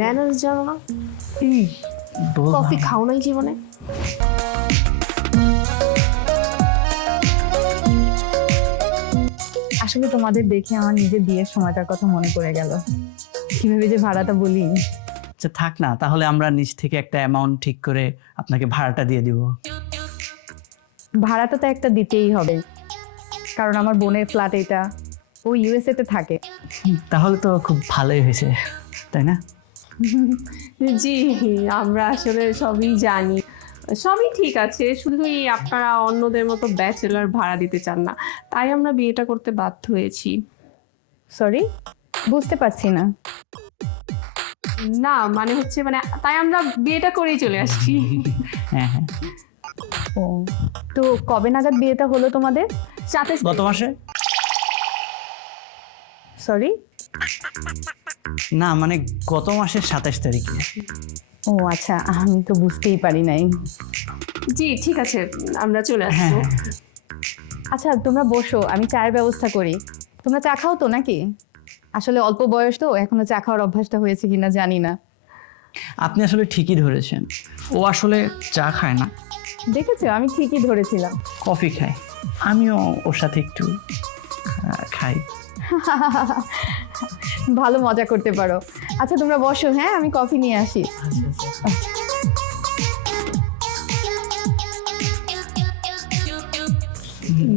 Manners জানো না? এই কফি খাও নাই জীবনে? আসলে তোমাদের দেখে আমার নিজের বিয়ের সময়টার কথা মনে পড়ে গেল। কিভাবে যে ভাড়াটা বলি। আচ্ছা থাক না, তাহলে আমরা নিজ থেকে একটা অ্যামাউন্ট ঠিক করে আপনাকে ভাড়াটা দিয়ে দিব। ভাড়াটা তো একটা দিতেই হবে, কারণ আমার বোনের ফ্ল্যাট এটা, ও ইউএসএ তে থাকে। তাহলে তো খুব ভালোই হয়েছে, তাই না? জি, আমরা আসলে সবই জানি, সবই ঠিক আছে, শুধুই আপনারা অন্যদের মতো ব্যাচেলার ভাড়া দিতে চান না, তাই আমরা বিয়েটা করতে বাধ্য হয়েছি। সরি, বুঝতে পারছি না। না মানে হচ্ছে মানে তাই আমরা বিয়েটা করেই চলে আসছি। হ্যাঁ হ্যাঁ, ও, তো কবে নাগাদ বিয়েটা হলো তোমাদের? গত মাসে। সরি? না মানে গত মাসের 27 তারিখে। ও আচ্ছা, আমি তো বুঝতেই পারি নাই। জি ঠিক আছে, আমরা চলে হ্যাঁ আসবো। আচ্ছা তোমরা বসো, আমি চায়ের ব্যবস্থা করি। তোমরা চা খাও তো নাকি? আসলে অল্প বয়স তো, এখনো চা খাওয়ার অভ্যাসটা হয়েছে কিনা জানি না। আপনি আসলে ঠিকই ধরেছেন, ও আসলে চা খায় না, দেখেছো, আমি ঠিকই ধরেছিলাম। কফি খায়। আমিও ওর সাথে একটু খাই। ভালো মজা করতে পারো। আচ্ছা তোমরা বসো, হ্যাঁ আমি কফি নিয়ে আসি।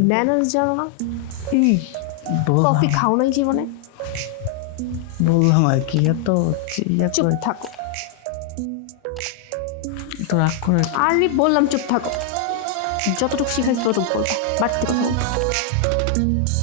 ম্যানার্স জানো না? এই কফি খাও নাই জীবনে? বললাম আর কি, এত চুপ থাকো। তো রাগ করে। আরে বললাম চুপ থাকো, যতটুকু শিখাইছি ততটুকু বলবো, বাড়তি কথা বলবো।